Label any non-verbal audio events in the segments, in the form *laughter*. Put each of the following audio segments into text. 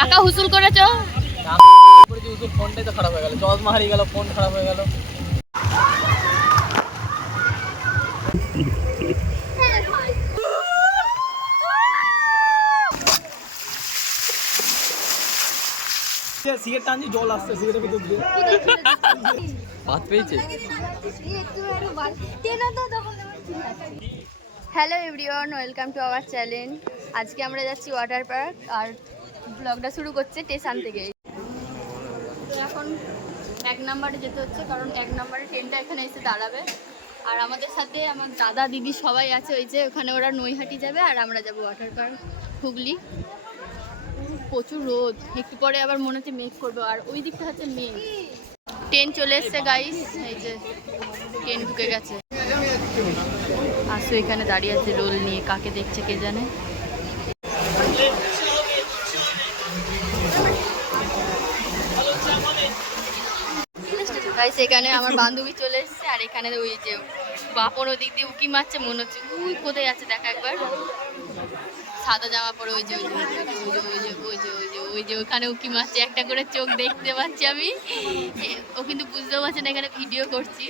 টাকা হুসুল করেছ? ফোনটাই তো খারাপ হয়ে গেল চশমা হারিয়ে গেল ফোন খারাপ হয়ে গেল সিগারেট টানছি জল আসছে সিগারেটের ভিতর দিয়ে ভাত পেয়েছে? Hello everyone welcome to our channel আজকে আমরা যাচ্ছি ওয়াটার পার্ক আর ব্লগটা শুরু করছে স্টেশন থেকে। এখন এক নম্বরে যেতে হচ্ছে কারণ এক নম্বরে ট্রেনটা এখানে এসে দাঁড়াবে। আর আমাদের সাথে আমার দাদা দিদি সবাই আছে ওই যে ওখানে ওরা নৈহাটি যাবে আর আমরা যাব ওয়াটার পার্ক হুগলি। প্রচুর রোদ একটু পরে আবার মনে হচ্ছে মেঘ করব আর ওই দিকটা হচ্ছে মেঘ। ট্রেন চলে এসছে গাইস এই যে ট্রেন ঢুকে গেছে। আসো এখানে দাঁড়িয়ে আছে রোল নিয়ে কাকে দেখছে কে জানে। তাই সেখানে আমার বান্ধবী চলে এসেছে আর এখানে ওই যে বাপন ওদিক দিয়ে উকি মারছে মনে হচ্ছে উই কোথায় আছে দেখা একবার। সাদা জামা পরে ওই যে ওই যে ওই যে ওই যে ওই যে ওই যে ওখানে উকি মারছে একটা করে চোখ দেখতে পাচ্ছি আমি। ও কিন্তু বুঝতেও পারছে না এখানে ভিডিও করছি।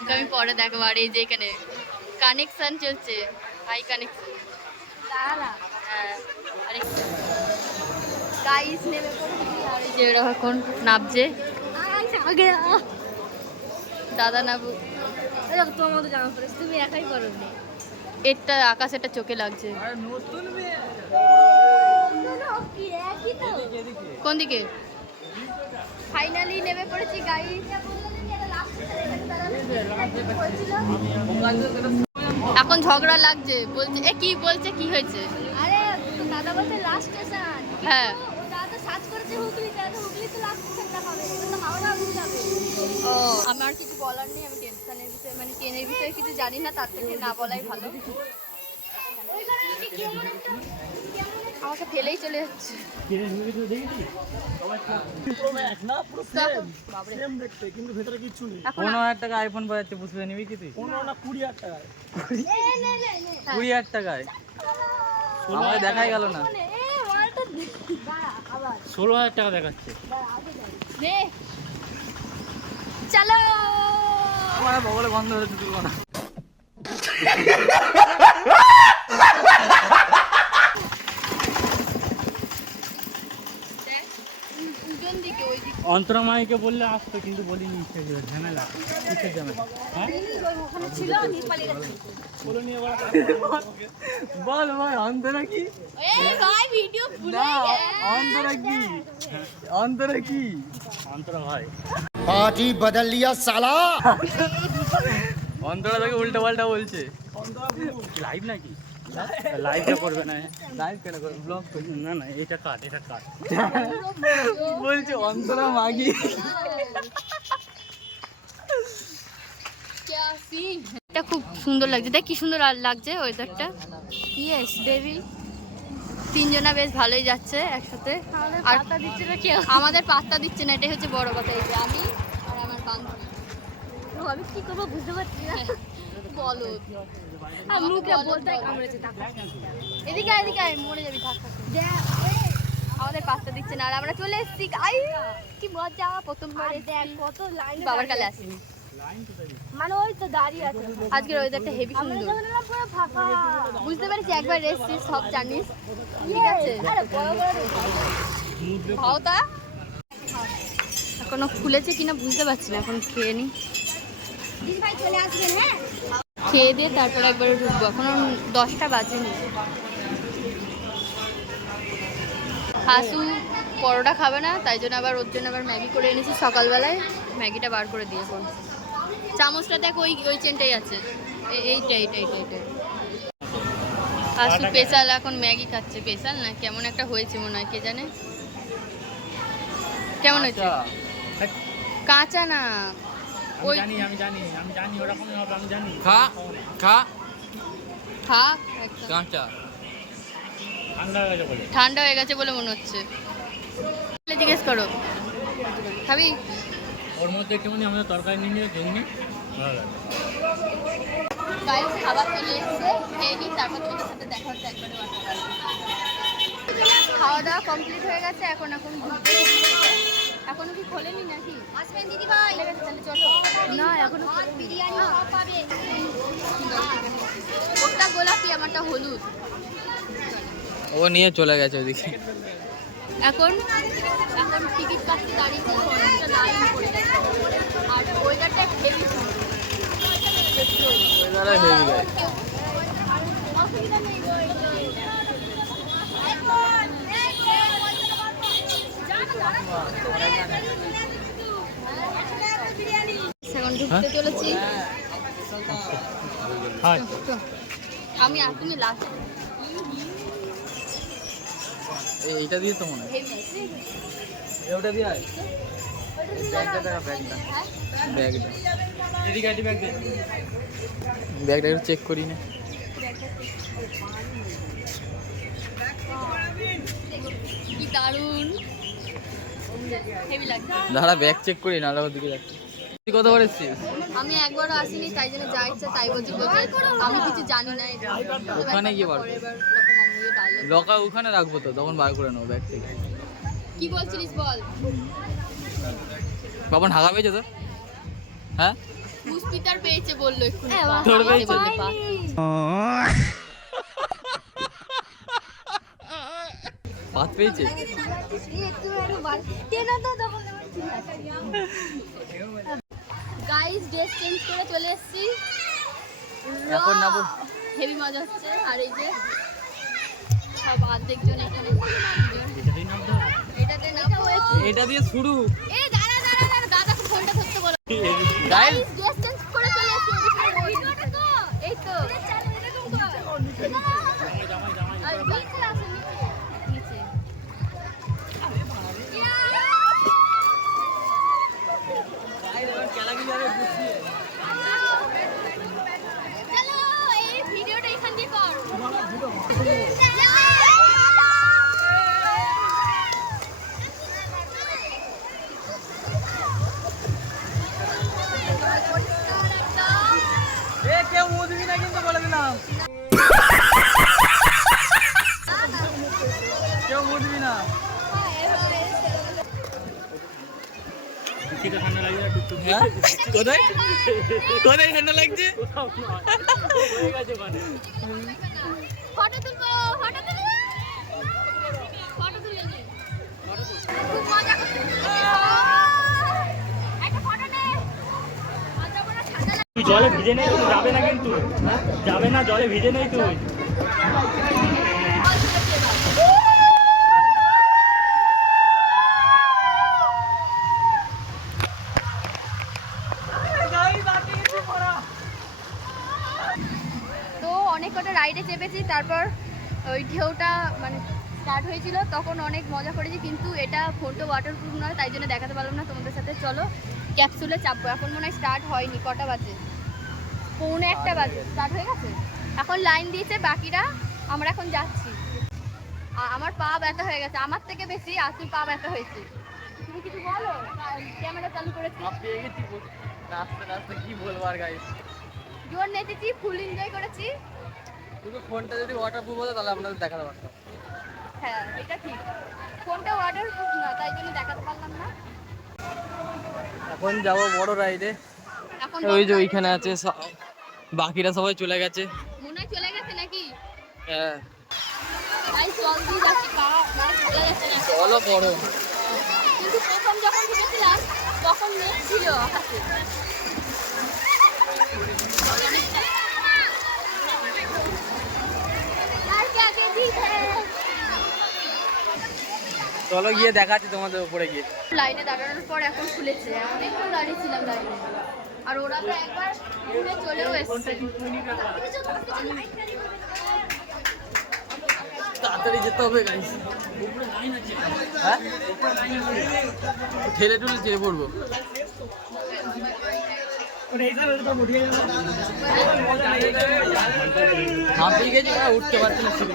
ওকে আমি পরে দেখাবো আর এই যে এখানে কানেকশন চলছে হাই কানেকশন গাইস নেমে আর এই যে এরা এখন নাবছে দাদা নাবু তোমার মতো জামা পড়েছি তুমি একাই করো এটা আকাশ এটা চোখে লাগছে। কোন দিকে? ফাইনালি নেমে পড়েছি গাইস এখন ঝগড়া লাগছে বলছে এ কি বলছে কি হয়েছে? আরে দাদা বলছে লাস্ট স্টেশন হ্যাঁ। দাদা সার্চ করেছে হুগলি দাদা হুগলি তো লাস্ট স্টেশনটা হবে তো হাওড়া ঘুরে যাবে ও আমার কিছু বলার নেই আমি টেনশনের বিষয়ে মানে ট্রেনের বিষয়ে কিছু জানি না তার থেকে না বলাই ভালো। আমাকে ফেলেই চলে যাচ্ছে। পনেরো হাজার টাকা আইফোন বাজাচ্ছে বুঝতে নিবি কি তুই? পনেরো না কুড়ি হাজার টাকায় কুড়ি হাজার টাকায়। আমাকে দেখাই গেল না। ষোলো হাজার টাকা দেখাচ্ছে। নে চলো। আমার বগলে বন্ধ হয়েছে তুলবো না। উজন দিকে ওই দিকে অন্তরমাইকে বললে আসতো কিন্তু বলিনি ইচ্ছে করে ঝামেলা কিসের ঝামেলা। হ্যাঁ? বল ভাই অন্তরা কি এই ভাই ভিডিও ভুলে না অন্তরা কি অন্তরা কি অন্তরা ভাই পার্টি বদল লিয়া সালা অন্তরা তাকে উল্টা পাল্টা বলছে। লাইভ নাকি? করবে না। লাইভ কেন করবে? ব্লগ করবে? না না এটা কাট এটা কাট বলছে অন্তরা মাগি। এটা খুব সুন্দর লাগছে। দেখ কি সুন্দর লাগছে ওয়েদারটা ইয়েস বেবি তিনজনা বেশ ভালোই যাচ্ছে একসাথে। আর দিচ্ছে না কেউ? আমাদের পাত্তা দিচ্ছে না এটাই হচ্ছে বড় কথা এই যে আমি আর আমার বান্ধবী। আমি কি করব বুঝতে পারছি না। বলো। মুখটা বলতে কামড়েছে এদিকে এদিকে আয়, মরে যাবি। আমাদের পাত্তা দিচ্ছে না আর আমরা চলে এসেছি আই কি মজা প্রথমবার দেখ কত লাইন বাবার কালে আসিনি। মানে ওই তো দাঁড়িয়ে আছে আজকের ওয়েদারটা হেভি সুন্দর। বুঝতে পেরেছি একবার এসেছিস সব জানিস। ঠিক আছে? বড় ভাওতা এখনও খুলেছে কিনা বুঝতে পারছি না এখন খেয়ে নি। হ্যাঁ? খেয়ে দিয়ে তারপরে একবারে ঢুকবো। এখনও দশটা বাজেনি। হাসু পরোটা খাবে না তাই জন্য আবার ওর জন্য আবার ম্যাগি করে এনেছি সকালবেলায়। ম্যাগিটা বার করে দিয়ে এখন চামচটা দেখ ওই ওই চেনটাই আছে। এইটা এইটা এইটা এইটা হাসু স্পেশাল এখন ম্যাগি খাচ্ছে। স্পেশাল না কেমন একটা হয়েছে মনে হয় কে জানে? কেমন হয়েছে? কাঁচা না? ওই জানি আমি জানি আমি জানি ওরকমই হবে আমি জানি। খা। খা একদম। কাঁচা। ঠান্ডা হয়ে গেছে বলে। ঠান্ডা হয়ে গেছে বলে মনে হচ্ছে। তাহলে জিজ্ঞেস করো। খাবি? ওর মধ্যে একটুখানি আমাদের তরকারি নিয়ে নিয়ে ঘুগনি ভালো লাগে। খাবার চলে এসেছে খেয়ে নিই তারপর তোমাদের সাথে দেখা হচ্ছে একবারে। খাওয়া দাওয়া কমপ্লিট হয়ে গেছে এখন এখন। এখনও কি খোলেনি নাকি? আসবেন দিদি ভাই তাহলে চলো। না এখনও বিরিয়ানি সব পাবে। ওটা গোলাপি আমারটা হলুদ ও নিয়ে চলে গেছে ওদিকে এখন এখন টিকিট কাটতে দাঁড়িয়েছে অনেকটা লাইন পড়ে আর ওয়েদারটা হেভি অসুবিধা নেই ঢুকতে চলেছি। আমি তুমি লাস্ট এইটা দিয়ে তো মনে হয়। ওটা দিয়ে আয়। ব্যাগটা একটু চেক করি না। কি দারুণ। দাঁড়া ব্যাগ চেক করি নাহলে ওদিকে যাচ্ছি তুই কত করেছিস আমি একবারও আসিনি তাই জন্য যা ইচ্ছা তাই বলছি। আমি কিছু জানি না ওখানে গিয়ে বার পরের বার তখন আমিও dialogue- লকা ওখানে রাখব তো তখন বার করে নেব ব্যাগ থেকে। কি বলছিলিস বল? বাবন হাগা পেয়েছে তো? হ্যাঁ? পুষ্পিতার পেয়েছে বলল একটু তোর পেয়েছে? পাত পেয়েছে? গাইস ড্রেস চেঞ্জ করে চলে এসেছি। এখন নাবো। হেভি মজা হচ্ছে আর এই যে সব আর্ধেকজন এখানে এটা দিয়ে শুরু এই দাঁড়া দাঁড়া দাঁড়া দাদা ফোনটা ধরতে বলো গাইস ড্রেস চেঞ্জ করে চলে এসেছি ভিডিওটা তো এই তো করে ঠান্ডা লাগে তুই জলে ভিজে নেই তুই যাবে না কিন্তু। যাবে না, জলে ভিজে নেই তুই। অনেক কটা রাইডে চেপেছি তারপর ওই ঢেউটা মানে স্টার্ট হয়েছিল তখন অনেক মজা করেছি কিন্তু এটা ফোনটা ওয়াটারপ্রুফ নয় তাই জন্য দেখাতে পারলাম না তোমাদের সাথে। চলো ক্যাপসুলে চাপবো। এখন মনে হয় স্টার্ট হয়নি কটা বাজে? পৌনে একটা বাজে স্টার্ট হয়ে গেছে? এখন লাইন দিয়েছে বাকিরা আমরা এখন যাচ্ছি। আমার পা ব্যথা হয়ে গেছে আমার থেকে বেশি আসির পা ব্যথা হয়েছে। তুমি কিছু বলো? ক্যামেরা চালু করেছি। কি বলব আর গাইস জোর নেচেছি ফুল এনজয় করেছি। শুধু ফোনটা যদি ওয়াটারপ্রুফ হতো তাহলে আপনাদের দেখাতে পারতাম। হ্যাঁ এটা ঠিক। ফোনটা ওয়াটার প্রুফ না তাই জন্য দেখাতে পারলাম না। এখন যাব বড় রাইডে ওই যে ওইখানে আছে বাকিরা সবাই চলে গেছে। মনে চলে গেছে নাকি? হ্যাঁ। চলে বড় কিন্তু প্রথম যখন ঢুকেছিলাম তখন ছিল আকাশে আর কে আগে দিবে চলো গিয়ে দেখাচ্ছি তোমাদের উপরে গিয়ে। লাইনে দাঁড়ানোর পর এখন খুলেছে। অনেকক্ষণ দাঁড়িয়েছিলাম লাইনে। আর ওরা তো একবার ঘুরে চলেও এসছে। তাড়াতাড়ি যেতে হবে গাইস হ্যাঁ? ঠেলে টুলে চেয়ে পড়ব। হাঁপিয়ে গেছি উঠতে পারছি না সিঁড়ি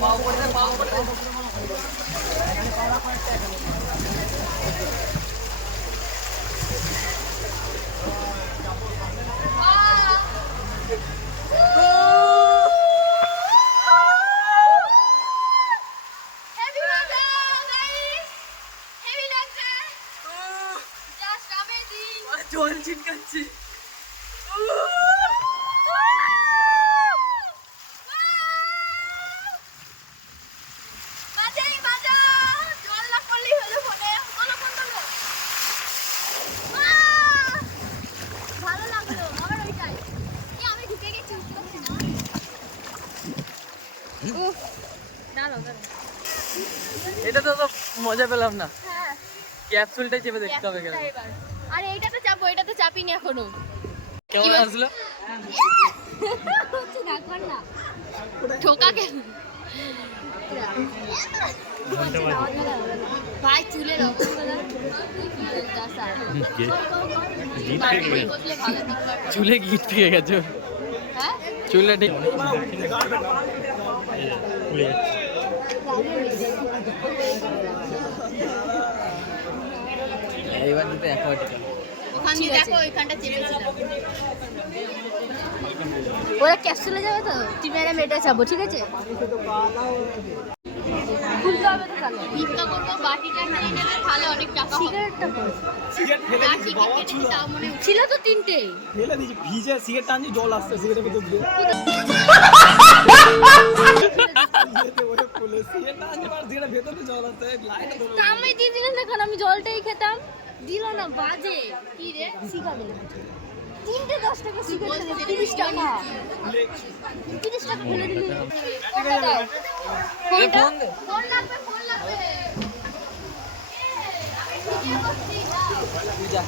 पाव पडते पाव पडते এটা তো তো মজা পেলাম না। হ্যাঁ। ক্যাপসুলটা চেপে দেখতে হবে কেন আরে এইটা তো চাপো এটা তো চাপিনি এখনও। কেমন আসলো ঠোকা কেন? ভাই চুলের চুলে গিট পেয়ে গেছে। হ্যাঁ? চুলটা ঠিক এইবার দিতে অ্যাকোয়াটিকা ওখান দেখো ওইখানটা ওরা ক্যাপসুলে যাবে তো? তুমি আর আমি এটা চাপবো ঠিক আছে? খুলতে হবে তো তাহলে। ভিক্ষা করব বাটিটা নিয়ে গেলে তাহলে অনেক টাকা সিগারেটটা আর টিকিট কেটেছি তাও ছিল তো তিনটে। ফেলে দিয়েছি ভিজে সিগারেট টানছি জল আসছে সিগারেটের ভিতর দিয়ে। আমি দিয়ে দিলেন না কারণ আমি জলটাই খেতাম। দিল না বাজে। কি রে? শিখা দিল। তিনটে দশ টাকা সিগারেট তিরিশ টাকা। তিরিশ টাকা ফেলে দিলি ফোনটা ফোন লাগবে ফোন লাগবে। তুই যা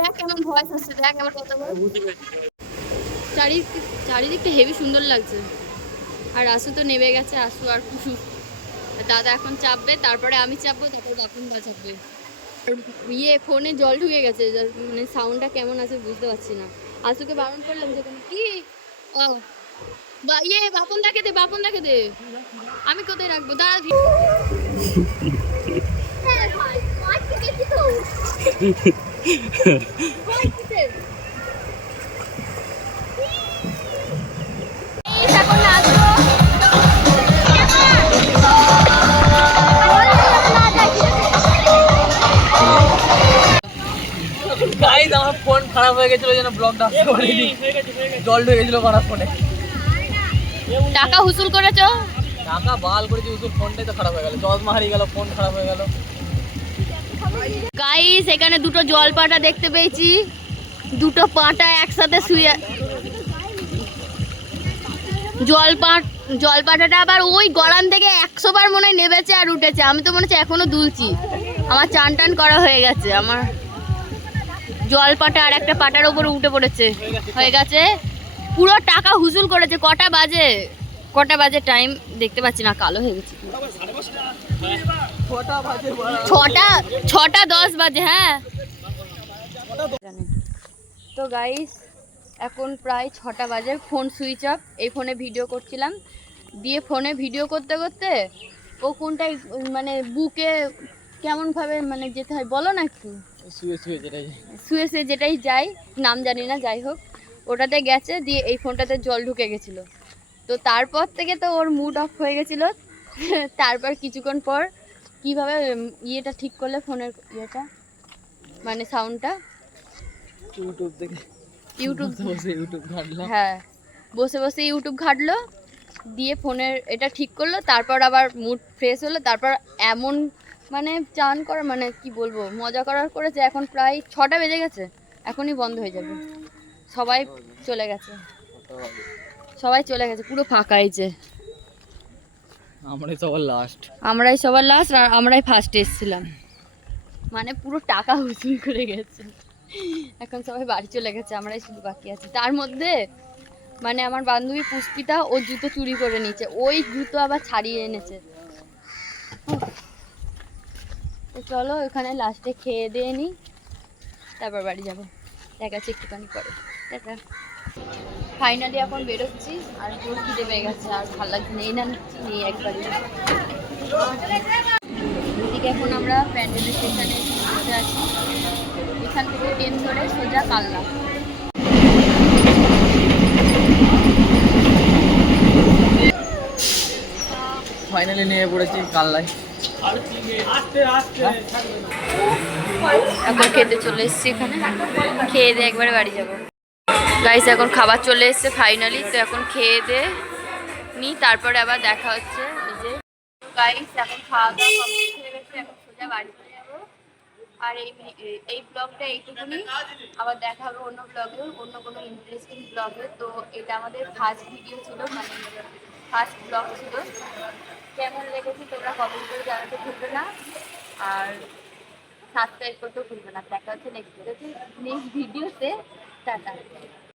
দেখ কেমন ভয়েস আসছে দেখ আমার কথা বল। চারিদিক চারিদিকটা হেভি সুন্দর লাগছে। আর আসু তো নেমে গেছে আসু আর কুসু। দাদা এখন চাপবে তারপরে আমি চাপবো তারপরে এখন দা চাপবে। ইয়ে ফোনে জল ঢুকে গেছে মানে সাউন্ডটা কেমন আছে বুঝতে পারছি না। আসুকে বারণ করলাম যে কি? ও। বা ইয়ে বাপন দাকে দে বাপন দাকে দে। আমি কোথায় রাখব? দাঁড়া *laughs* হ্যাঁ ভাই মাছ তো? আমার ফোন খারাপ হয়ে গেছিল যেন ব্লগটা পারিনি জল ঢুকে গেছিল আমার ফোনে টাকা হুসুল করেছ? টাকা বাল করেছি উসুর ফোনটাই তো খারাপ হয়ে গেল। চশমা হারিয়ে গেল ফোন খারাপ হয়ে গেল। গাইস এখানে দুটো জল পাটা দেখতে পেয়েছি। দুটো পাটা একসাথে শুয়ে জল পাট জল পাটাটা আবার ওই গড়ান থেকে একশো বার মনে হয় নেবেছে আর উঠেছে। আমি তো মনে হচ্ছে এখনও দুলছি। আমার চান টান করা হয়ে গেছে। আমার জল পাটা আর একটা পাটার উপরে উঠে পড়েছে। হয়ে গেছে। পুরো টাকা হুজুল করেছে। কটা বাজে? কটা বাজে টাইম দেখতে পাচ্ছি না, কালো হয়ে গেছে। ছটা ছটা দশ বাজে হ্যাঁ। তো গাইস এখন প্রায় ছটা বাজে ফোন সুইচ অফ এই ফোনে ভিডিও করছিলাম। দিয়ে ফোনে ভিডিও করতে করতে ও কোনটাই মানে বুকে কেমনভাবে মানে যেতে হয় বলো না একটু? শুয়ে শুয়ে যেটাই শুয়ে শুয়ে যেটাই যাই নাম জানি না যাই হোক। ওটাতে গেছে দিয়ে এই ফোনটাতে জল ঢুকে গেছিল। তো তারপর থেকে তো ওর মুড অফ হয়ে গেছিল। *laughs* তারপর কিছুক্ষণ পর কীভাবে ইয়েটা ঠিক করলে ফোনের ইয়েটা? মানে সাউন্ডটা ইউটিউব থেকে ইউটিউব বসে ইউটিউব ঘাটলাম হ্যাঁ। বসে বসে ইউটিউব ঘাটলো দিয়ে ফোনের এটা ঠিক করল তারপর আবার মুড ফ্রেশ হলো তারপর এমন মানে চান করা মানে কি বলব মজা করার করেছে এখন প্রায় ছটা বেজে গেছে এখনই বন্ধ হয়ে যাবে। সবাই চলে গেছে। সবাই চলে গেছে পুরো ফাঁকা যে। আমরাই সবার লাস্ট আমরাই সবার লাস্ট আর আমরাই ফার্স্ট এসেছিলাম। মানে পুরো টাকা হুসুল করে গেছে। এখন সবাই বাড়ি চলে গেছে, আমরাই শুধু বাকি আছি। তার মধ্যে মানে আমার বান্ধবী পুষ্পিতা ও জুতো চুরি করে নিয়েছে। ওই জুতো আবার ছাড়িয়ে এনেছে। চলো ওখানে লাস্টে খেয়ে দিয়ে নিই তারপর বাড়ি যাব। দেখাচ্ছি একটুখানি পরে। টাটা। ফাইনালি এখন বেরোচ্ছি আর পুরো খিদে পেয়ে গেছে আর ভালো লাগছে নেই না নিচ্ছি নেই একবারই। এদিকে এখন আমরা প্যান্ডেল স্টেশনে বসে আছি। এখান থেকে ট্রেন ধরে সোজা কাল্লা ফাইনালি নিয়ে পড়েছি কাল্লায় এখন খেতে চলে এসেছি এখানে। খেয়ে দিয়ে একবারে বাড়ি যাব। গাইস এখন খাবার চলে এসছে ফাইনালি তো এখন খেয়ে দে। নি, তারপরে আবার দেখা হচ্ছে যে। গাইস এখন খাওয়া দাওয়া কমপ্লিট হয়ে গেছে, এখন সোজা বাড়ি চলে যাব। আর এই এই ব্লগটা এইটুকুনি। আবার দেখা হবে অন্য ব্লগে অন্য কোনো ইন্টারেস্টিং ব্লগে তো এটা আমাদের ফার্স্ট ভিডিও ছিল মানে ফার্স্ট ব্লগ ছিল। কেমন লেগেছে তোমরা কমেন্ট করে জানাতে ভুলবে না। আর সাবস্ক্রাইব করতেও ভুলবে না। দেখা হচ্ছে নেক্সট নেক্সট ভিডিওতে টাটা।